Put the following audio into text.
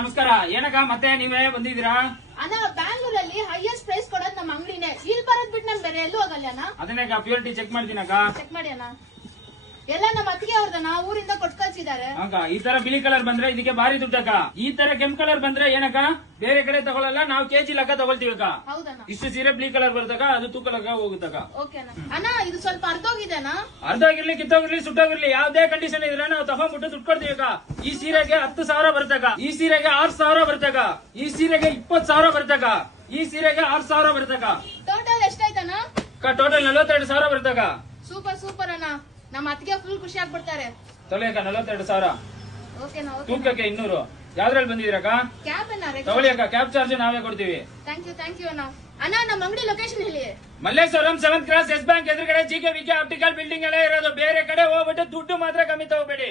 ನಮಸ್ಕಾರ. ಏನಕ್ಕ ಮತ್ತೆ ನೀವೇ ಬಂದಿದ್ದೀರಾ? ಅಣ್ಣ ಬ್ಯಾಂಗ್ಳೂರಲ್ಲಿ ಹೈಯೆಸ್ಟ್ ಪ್ರೈಸ್ ಕೊಡೋದು ನಮ್ಮ ಅಂಗಡಿನೇ. ಇಲ್ಲಿ ಬರೋದ್ ಬಿಟ್ಟು ನಾನು ಬೇರೆ ಎಲ್ಲೂ ಹೋಗಲ್ಲ ಅಣ್ಣ. ಅದನ್ನ ಪ್ಯೂರಿಟಿ ಚೆಕ್ ಮಾಡ್ತೀನಕ್ಕ. ಚೆಕ್ ಮಾಡಿ ಅಣ್ಣ. ಎಲ್ಲ ನಮ್ಮ ಅತ್ತಿಗೆ ಅವ್ರದಣ್ಣ, ಊರಿಂದ ಕೊಟ್ಟು ಕಳ್ಸಿದ್ದಾರೆ. ಈ ತರ ಬಿಳಿ ಕಲರ್ ಬಂದ್ರೆ ಇದಕ್ಕೆ ಭಾರಿ ದುಡ್ಡಕ್ಕ. ಈ ತರ ಕೆಂಪ್ ಕಲರ್ ಬಂದ್ರೆ ಏನಕ್ಕ ಬೇರೆ ಕಡೆ ತಗೊಳ್ಳಲ್ಲ, ನಾವು ಕೆಜಿ ಲೆಕ್ಕ ತಗೊಳ್ತೀವಕ್ಕ. ಹೌದಣ್ಣ. ಇಷ್ಟು ಸೀರೆ ಬಿಳಿ ಕಲರ್ ಬರ್ತಕ್ಕ, ಅದು ತೂಕ ಲೆಕ್ಕ ಹೋಗುತ್ತಕ್ಕ. ಓಕೆ ಅಣ್ಣ. ಅಣ್ಣ ಇದು ಸ್ವಲ್ಪ ಅರ್ಧೋಗಿದೆ ಅಣ್ಣ. ಅರ್ಧೋಗಿರ್ಲಿ, ಕಿತ್ತೋಗಿರ್ಲಿ, ಸುಟ್ಟೋಗಿರ್ಲಿ, ಯಾವ್ದೇ ಕಂಡೀಷನ್ ಇದ್ರೆ ನಾವು ತಗೊಂಡ್ಬಿಟ್ಟು ದುಡ್ಡು ಕೊಡ್ತೀವಕ್ಕ. ಈ ಸೀರೆಗೆ 10,000 ಬರ್ತಕ್ಕ, ಈ ಸೀರೆಗೆ 6,000 ಬರ್ತಕ್ಕ, ಈ ಸೀರೆಗೆ 20,000 ಬರ್ತಕ್ಕ, ಈ ಸೀರೆಗೆ 6,000 ಬರ್ತಕ್ಕ. ಟೋಟಲ್ ಎಷ್ಟಾಯ್ತಣ್ಣ? ಟೋಟಲ್ 42,000 ಬರ್ತಕ್ಕ. ಸೂಪರ್ ಸೂಪರ್ ಅಣ್ಣ. ನಮ್ಮ ಅತ್ತಿಗೆ ಫುಲ್ ಖುಷಿ ಆಗ್ಬಿಡ್ತಾರೆ. ತೊಲೆಯಕ್ಕ 42,000. ಓಕೆನಾ? ತೂಕಕ್ಕೆ 200. ಯಾವ್ದ್ರಲ್ಲಿ ಬಂದಿದ್ದೀರಕ್ಕ? ಕ್ಯಾಬ್ ಅಣ್ಣ. ತಗೊಳ್ಳಿ ಅಕ್ಕ, ಕ್ಯಾಬ್ ಚಾರ್ಜ್ ನಾವೇ ಕೊಡ್ತೀವಿ. ಥ್ಯಾಂಕ್ ಯು ಅಣ್ಣ. ಅಣ್ಣ ನಮ್ಮ ಅಂಗಡಿ ಲೊಕೇಶನ್ ಹೇಳಿ. Malleshwaram 7th cross Yes Bank ಎದುರುಗಡೆ GK ಆಪ್ಟಿಕಲ್ ಬಿಲ್ಡಿಂಗ್ ಎಲ್ಲ ಇರೋದು. ಬೇರೆ ಕಡೆ ಹೋಗ್ಬಿಟ್ಟು ದುಡ್ಡು ಮಾತ್ರ ಕಮ್ಮಿ ತಗೋಬೇಡಿ.